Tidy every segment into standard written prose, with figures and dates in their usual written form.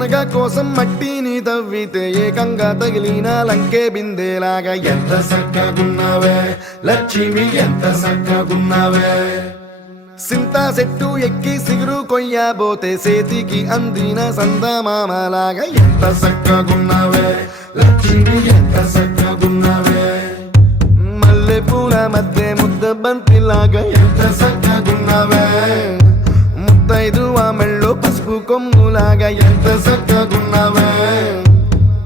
శనగ కోసం మట్టిని తవ్వితే ఏకంగా తగిలిన లంకే బిందేలాగా ఎంత సక్కగున్నావే లక్ష్మి, ఎంత సక్కగున్నావే. సింతా చెట్టు ఎక్కి సిగురు కొయ్యబోతే చేతికి అందిన సందమామలాగా ఎంత సక్కగున్నావే లక్ష్మి, ఎంత సక్కగున్నావే. మల్లె పూల మధ్య ముద్ద బంతిలాగా ఎంత సక్కగున్నావే. ముద్దైదు మెళ్ళో పసుపు కొమ్ములాగా ఎంత సక్కగున్నావే.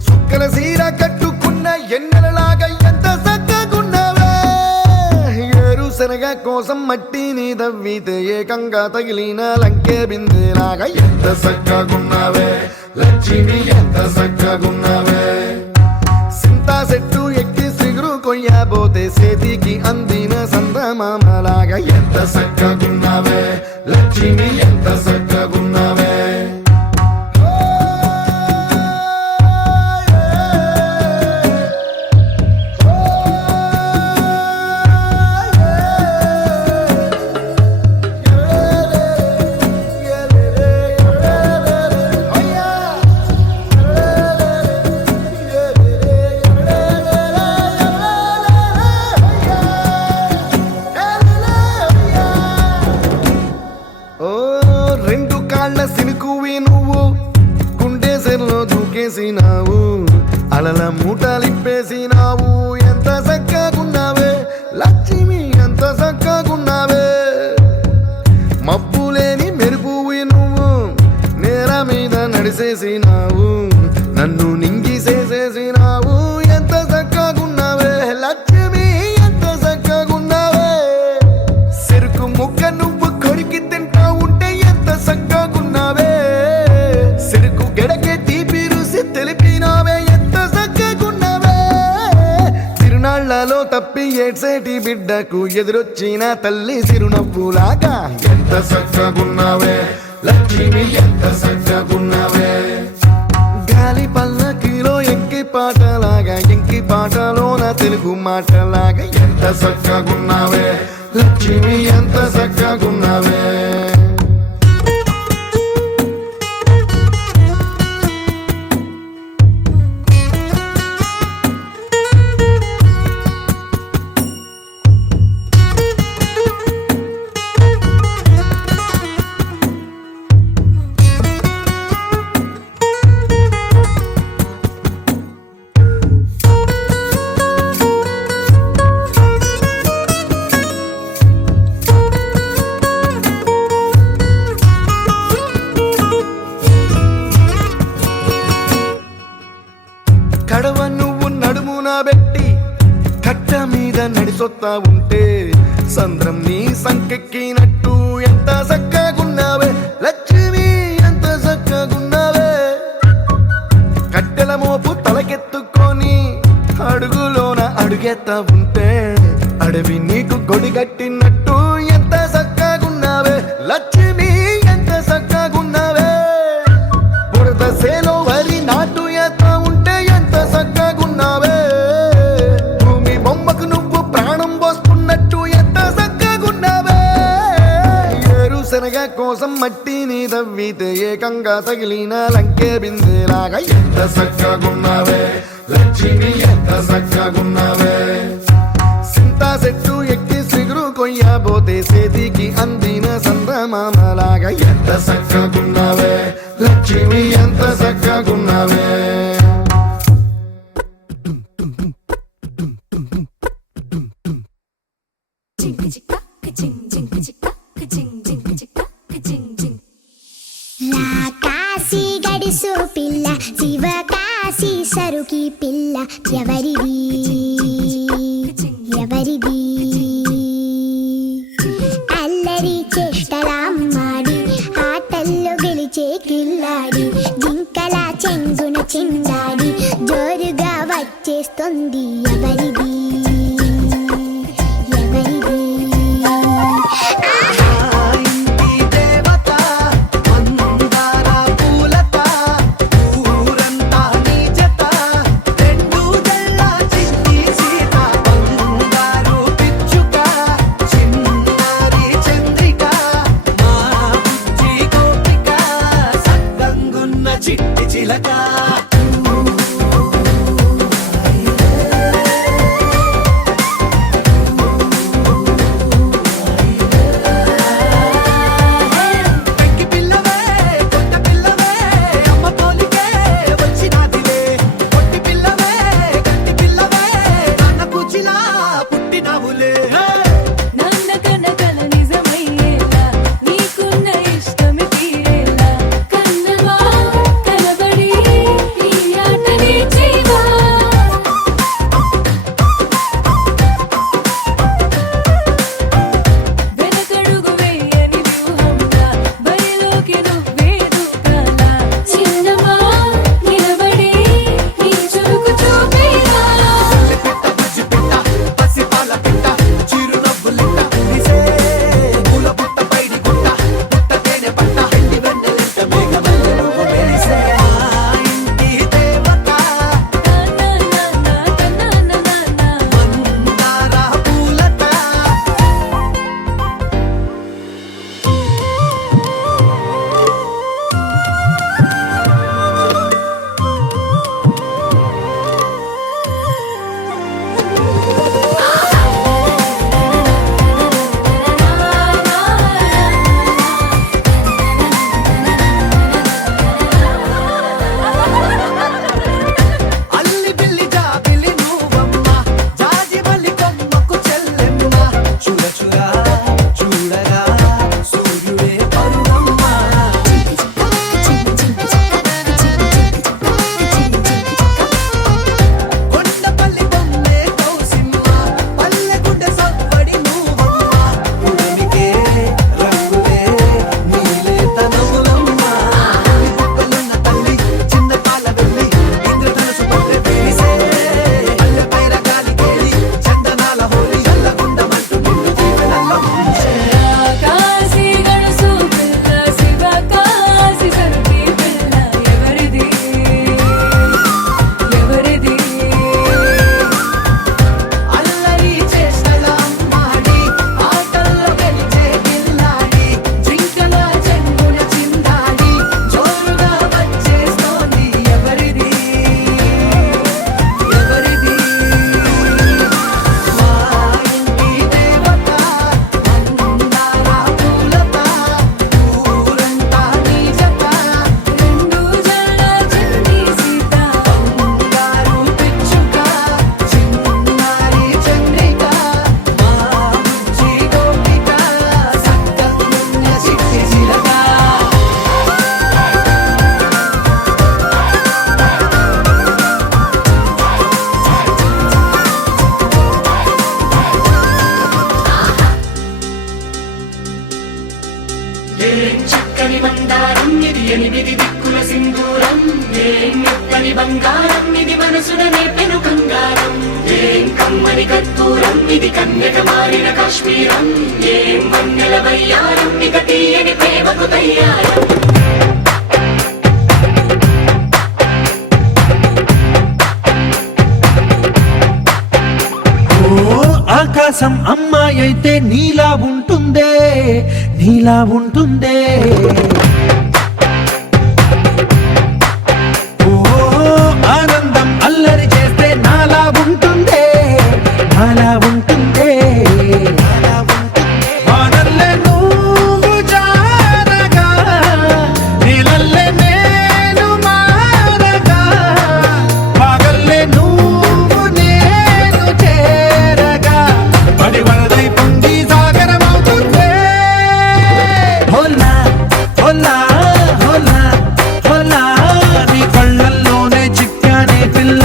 సుక్కల సీర కట్టుకున్న ఎన్నెలలాగా ఎంత సక్కగున్నావే. ఏరు శనగ కోసం మట్టిని తవ్వితే ఏకంగా తగిలిన లంకే బిందేలాగా ఎంత సక్కగున్నావే లక్ష్మి, ఎంత సక్కగున్నావే. సింతా చెట్టు ఎక్కి సిగురు కొయ్యబోతే చేతికి అందిన సందమామలాగా ఎంత సక్కగున్నావే లక్ష్మి, ఎంత సక్కగున్నావే. రెండు కాళ్ళ సినుకువి నువ్వు గుండె సెల్లో దూకేసినావు. అలల మూటలిప్పేసినావు. ఎంత సక్కగున్నావే లక్ష్మి, ఎంత సక్కగున్నావే. మబ్బులేని మెరుపువి నువ్వు నేల మీద నడిసేసినావు. నన్ను నింగిసేసేసినావు. ఎంత సక్కగున్నావే లక్ష్మి, ఎంత సక్కగున్నావే. చెరుకు ముక్క నువ్వు కొరికి తింటా ఉంటే ఎంత సక్కగున్నావే. చెరుకు గెడకే తీపి రుసి తెలిపినావే. ఎంత సక్కగున్నావే. తిరునాళ్లలో తప్పి ఏడ్సేటి బిడ్డకు ఎదురొచ్చిన తల్లి చిరునవ్వులాగా ఎంత సక్కగున్నావే లక్ష్మి, ఎంత సక్కగున్నావే. గాలి పల్లకిలో ఎంకి పాటలాగా ఎంకి పాటలోన తెలుగు మాటలాగా ఎంత సక్కగున్నావే లక్ష్మి, ఎంత సక్కగున్నావే. కడవ నువ్వు నడుమున పెట్టి కట్ట మీద నడిసొత్తా ఉంటే సంద్రం నీ సంకెక్కినట్టు ఎంత సక్కగున్నావే లక్ష్మి, ఎంత సక్కగున్నావే. కట్టెల మోపు తలకెత్తుకొని అడుగులోన అడుగెత్తా ఉంటే అడవి నీకు గొడిగట్టినట్టు ఎంత సక్కగున్నావే లక్ష్మి, ఎంత సక్కగున్నావే. బురద సేలో వరి నాటు ఎత్తా ఉంటే ఎంత సక్కగున్నావే. భూమి బొమ్మకు నువ్వు ప్రాణం పోస్తున్నట్టు ఎంత సక్కగున్నావే. ఏరు శనగ కోసం మట్టిని తవ్వితే ఏకంగా తగిలిన లంకే బిందేలాగా ఎంత సక్కగున్నావే లక్ష్మి, ఎంత సక్కగున్నావే. సింతా చెట్టు ఎక్కి సిగురు కొయ్యబోతే చేతికి అందిన సందమామలాగా ఎంత సక్కగున్నావే లక్ష్మి, ఎంత సక్కగున్నావే. కాశీ గడిసు పిల్ల శివ కాశీ సరుకి పిల్ల ఎవరిది ఎవరిది. అల్లరి చేష్టలామ్మాడి ఆటల్లో గెలిచే కిల్లాడి జింకల చెంగున చిందాడి జోరుగా వచ్చేస్తుంది ఎవరిది ఎవరిది. చిట్టి ఏం మెత్తని బంగారం ఇది మనసున నేర్పెను కంగారం, ఏం కమ్మని కర్పూరం ఇది కన్యక మారిన కాశ్మీరం, ఏం వన్నెల వయ్యారం ఇక తీయని ప్రేమకు తయ్యారం. ఆకాశం అమ్మాయి అయితే నీలా ఉంటుందే, నీలా ఉంటుందే. ఓ ఆనందం అల్లరి చేస్తే నాలా ఉంటుందే, నాలా ఉంటుందే. వానల్లే నువ్వు జారగా, నీలల్లే నేను మారగా, పగల్లే నువ్వు నేను చేరగా, పడి వరదై పొంగి సాగరమవుతుందే. హోలా హోలా హోలా హోలా, నీ కళ్ళల్లోనే చిక్కానే పిల్ల.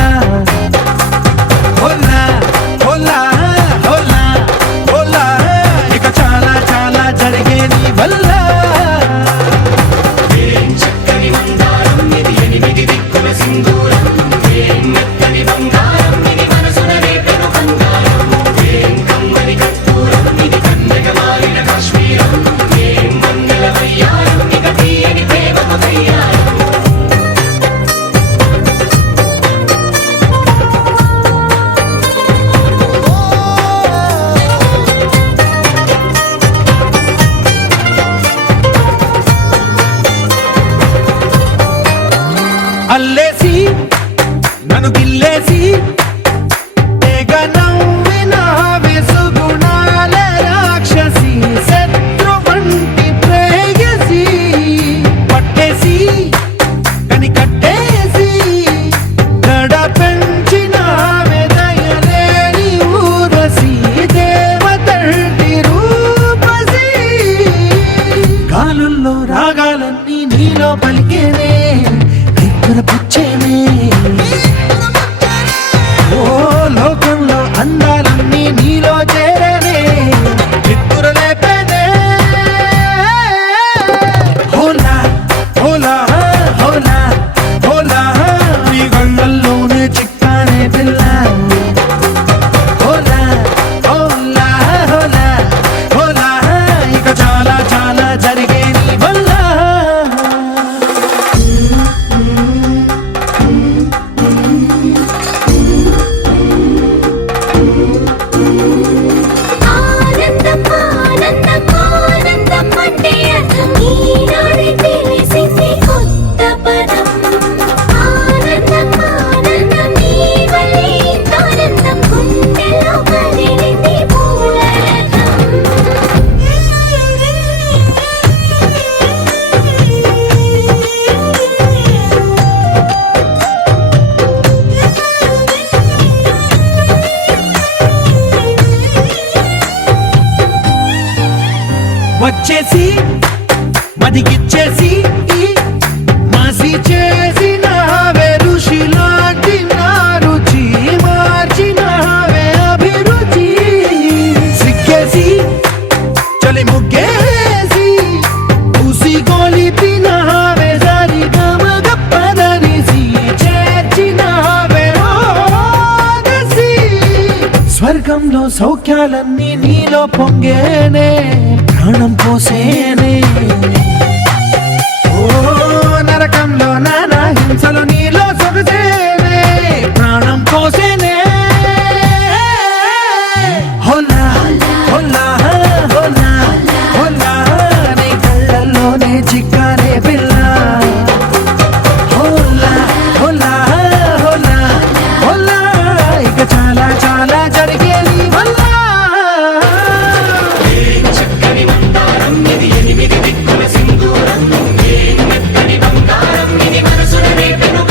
హోలా హోలా హోలా హోలా, ఇక చాలా చాలా జరిగే నీ వల్ల. ఏం చక్కని మందారం ఇది ఎనిమిది దిక్కుల సింధూరం, ఏం మెత్తని బంగారం ఇది మనసున రేపెను బంగారం, ఏం కమ్మని కర్పూరం ఇది కన్యక మారిన కాశ్మీరం, ఏం వన్నెల వయ్యారం ఇక తీయని ప్రేమకు తయ్యారం. అల్లేసి నన్ను గిల్లేసి తెగ నవ్విన వెసుగుణాల రాక్షసి, శత్రు వంటి ప్రేయసి, పట్టేసి కని కట్టేసి గడ పెంచిన దయలేని ఊరసి, దేవతంటి రూపసి. గాలుల్లో రాగాలన్నీ నీలో పలికేనే, పుచ్చేనే. ఓ లోకంలో అందాలన్నీ నీలో చేరనే, నిద్దురలేపేనే. హోలా హోలా హోలా హోలా, నీ గంగల్లోనే చిక్కానే పిల్ల. హోలా హోలా హోలా హోలా, ఇక చాలా చాలా జరిగే నీ వల్ల. ఆనందం ఆనందం ఆనందం అంటే అర్థం ఈనాడే తెలిసింది కొత్త పదం. ఆనందం ఆనందం నీ వల్లే ఆనందం, గుండెలో కదిలింది పూలరథం. వచ్చేసి మదిగిచ్చేసి మాసి చేసిన ఋషిలాంటి నా రుచి మార్చినవే అభిరుచి. సిక్కేసి చలి ముగ్గేసి పూసి గొలిపినవే సరి గమగ పదనిసి, చేర్చినవే ఓదసి. స్వర్గంలో సౌఖ్యాలన్నీ నీలో పొంగేనే, ప్రాణం పోసేనే. ఓ నరకంలో నానా హింసలు నీలో సొగసేనే, ప్రాణం పోసేనే. హోలా హోలా హోలా హోలా, నీ కళ్ళల్లోనే చిక్కానే పిల్ల. హోలా హోలా హోలా హోలా, ఇక చాలా చాలా జరిగే నీ వల్ల. ఏం చక్కని మందారం ఇది ఎనిమిది దిక్కుల సింధూరం, ఏం మెత్తని బంగారం ఇది మనసున రేపెను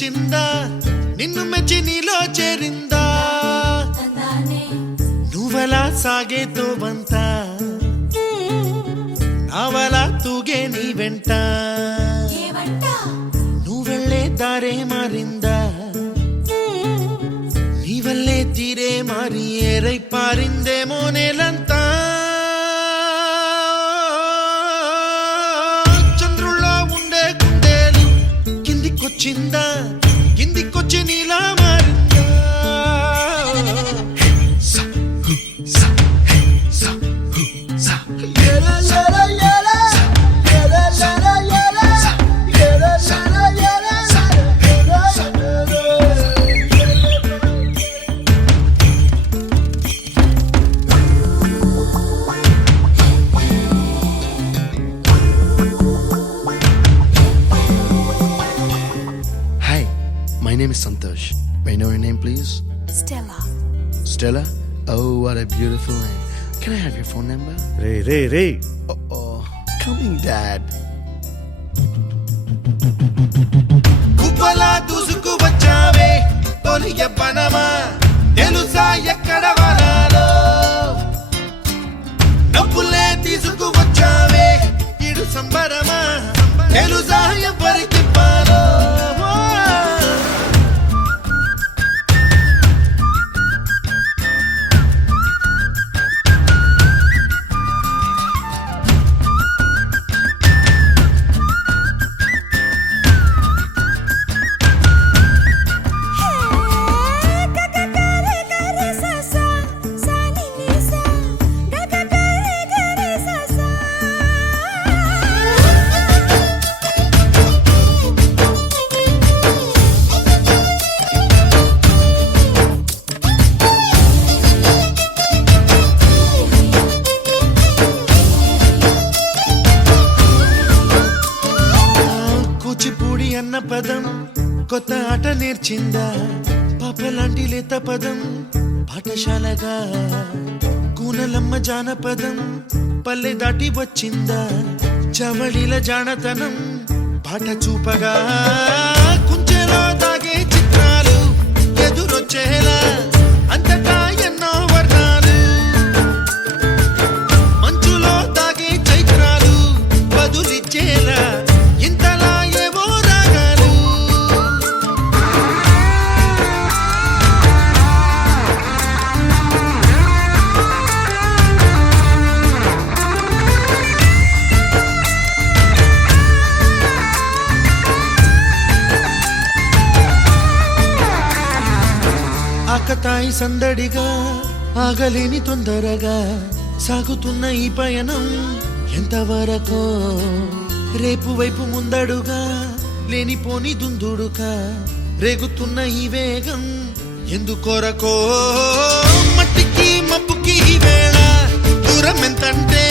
నచ్చిందా నిన్ను మెచ్చి నీలో చేరిందా నువ్వలా సాగేతో బంత నావలా తూగే నీ వెంట నువ్వెళ్ళే దారే మారిందా నీ వల్లే తీరే మారి ఏరై పారిందేమో నేలంతా చంద్రుల్లో ఉండే గుండెలు కిందికొచ్చిందా కిందికొచ్చి నీలా మారిందా Hi, my name is Santosh. May I know your name, please? Stella. Stella? Oh, what a beautiful name. Can I have your phone number? Ray Oh, coming, Dad. కుప్పలా దూసుకు వచ్చావే తొలి యవ్వనమా తెలుసా ఎక్కడ వనాలో డబ్బులే తీసుకు వచ్చావే ఇడు సంబరమా తెలుసా ఎవరికి పాలో కూచిపూడి అన్న పదం కొత్త ఆట నేర్చిందా పాపలాంటి లేత పదం పాఠశాలగా కూనలమ్మ జానపదం పల్లె దాటి వచ్చిందా చవళిల జానతనం పాట చూపగా కుంచెలో దాగే చిత్రాలు ఎదురొచ్చేలా అంతటా ఎన్నో వర్ణాలు మంచులో దాగే చైత్రాలు బదులిచ్చేలా ఇంతలా ఏవో రాగాలు ఆకతాయి సందడిగా ఆగలేని తొందరగా సాగుతున్న ఈ పయనం ఎంతవరకో రేపు వైపు ముందడుగా లేనిపోని దుందుడుగా రేగుతున్న ఈ వేగం ఎందుకొరకో మట్టికి మబ్బుకి ఈ వేళ దూరం ఎంతంటే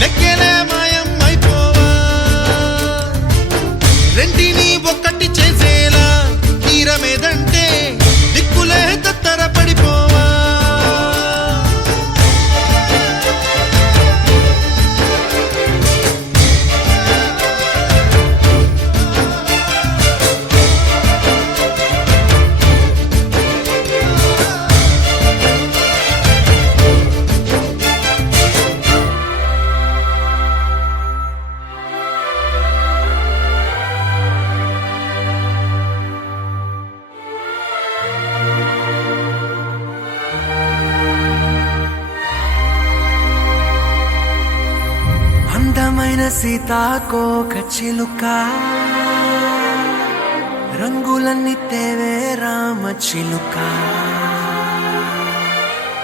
లెక్కలే మాయం అయిపోవా రెంటిని ఒక్కటి చేసేలా తీరమేదంటే దిక్కులే తత్తర పడిపోవా అందమైన సీతాకోక చిలుక రంగులన్నీ తేవే రామ చిలుక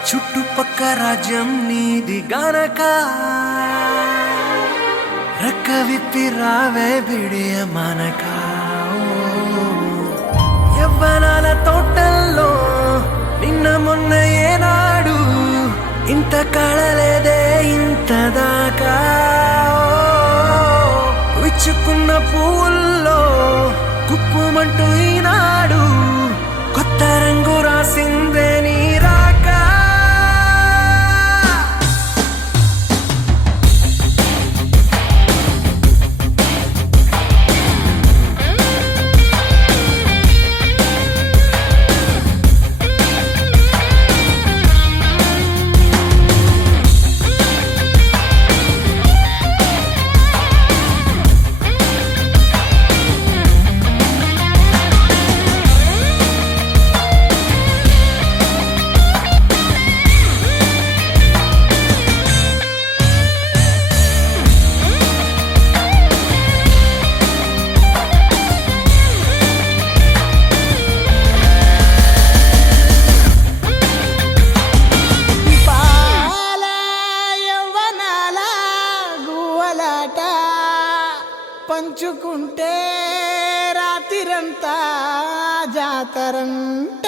చుట్టుపక్క రాజ్యం నీది గనక రెక్క విప్పి రావే బిడియ మనక యవ్వనాల తోటల్లో నిన్న మొన్న ఏనాడు ఇంత కళలేదే ఇంత దాకా విచ్చుకున్న పువ్వుల్లో కుప్పుమంటూ ఈనాడు కొత్త రంగు రాసిందే నీ రాక జాతరంట.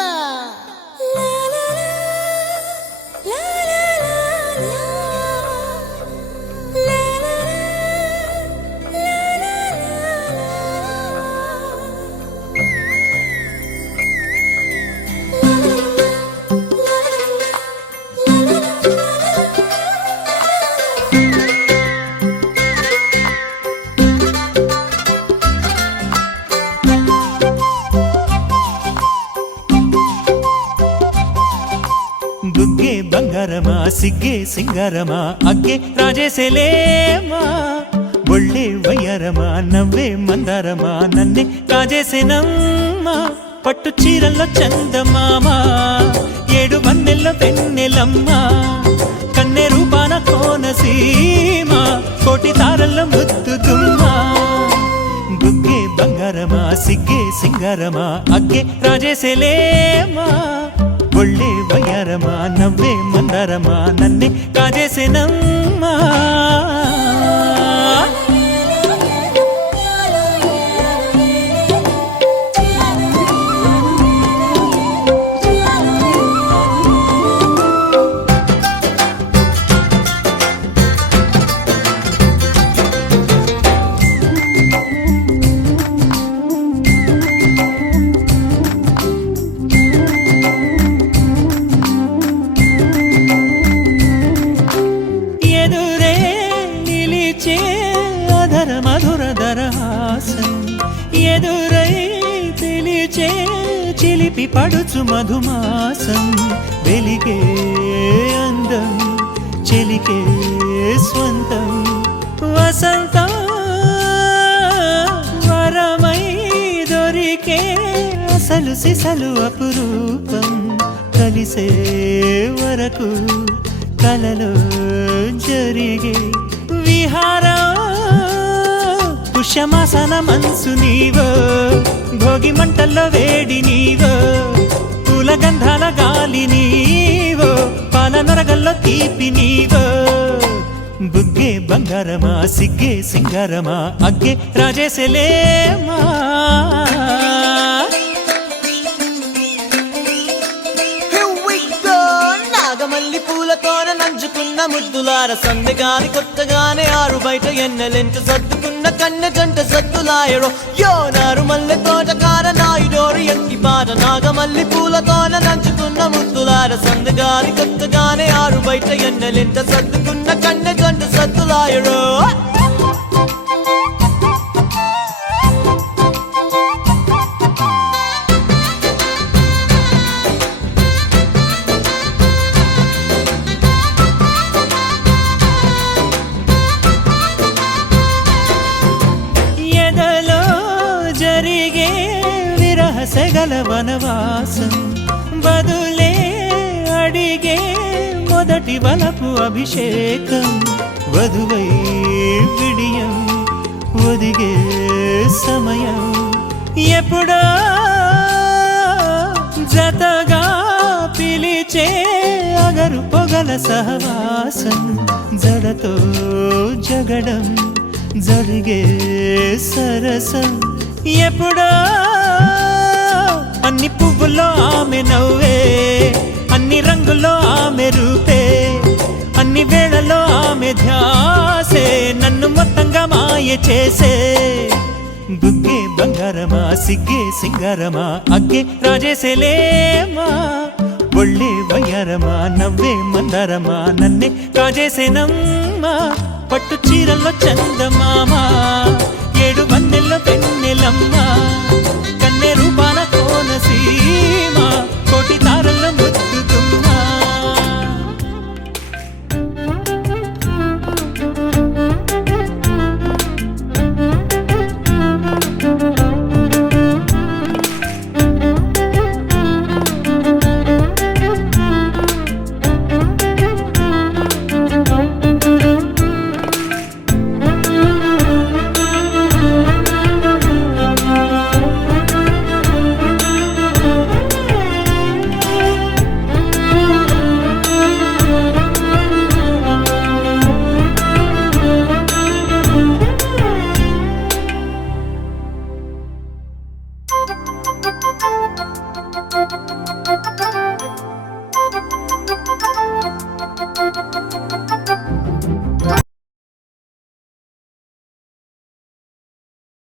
బుగ్గే బంగారమా సిగ్గే సింగారమా అగ్గే రాజేసేలేమా ఒళ్ళే వయ్యారమా నవ్వే మందారమా నన్నే కాజేసేనమ్మా పట్టు చీరల్లో చందమామా ఏడు వన్నెల్లో పెన్నెలమ్మా కన్నె రూపాన కోనసీమ కోటి తారల్లో ముద్దుతుమ్మా బుగ్గే బంగారమా సిగ్గే సింగారమా అగ్గే రాజేసేలేమా ఒళ్ళే వయ్యారమా నవ్వే మందారమా నన్నే కాజేసేనమ్మా. ఎదురే నిలిచే అధర మధుర దరహాసం ఎదురై పిలిచే చిలిపి పడుచు మధుమాసం వెలిగే అందం చెలికే స్వంతం వసంతం వరమై దొరికే అసలు సిసలు అపురూపం కలిసే వరకు కలలో జరిగే విహారం పుష్యమాసన మనసు నీవో భోగి మంటల్లో వేడి నీవో పూల గంధాల గాలి నీవో పాల నరగల్లో తీపి నీవో బుగ్గే బంగారమా సిగ్గే సింగారమా అగ్గే రాజేసేలేమా. నాగమల్లి పూలతోన నంచుకున్న ముద్దులార సందెగాని కొత్తగానే ఆరు బయట ఎన్నెలెంట సర్దుకున్న కన్నె జంట సద్దులాయడో యో నారు మల్లె తోటకార నాయుడోరు ఎంకి పాట నాగమల్లి పూలతోన నంచుకున్న ముద్దులార సందెగాని కొత్తగానే ఆరు బయట ఎన్నెలెంట సర్దుకున్న కన్నె జంట సద్దులాయడో. సెగల వనవాసం బదులే అడిగే మొదటి వలపు అభిషేకం వధువై విడియం ఒదిగే సమయం ఎప్పుడో జతగా పిలిచే అగరు పొగల సహవాసం జడతో జగడం జరిగే సరసం ఎప్పుడో అన్ని పువ్వుల్లో ఆమె నవ్వే అన్ని రంగుల్లో ఆమె రూపే అన్ని వేళల్లో ఆమె ధ్యాసే నన్ను మొత్తంగా మాయ చేసే బుగ్గే బంగారమా సిగ్గే సింగారమా అగ్గే రాజేసేలేమా ఒళ్ళే వయ్యారమా నవ్వే మందారమా నన్నే కాజేసేనమ్మా పట్టు చీరల్లో చందమామా ఏడు వన్నెల్లో పెన్నెలమ్మా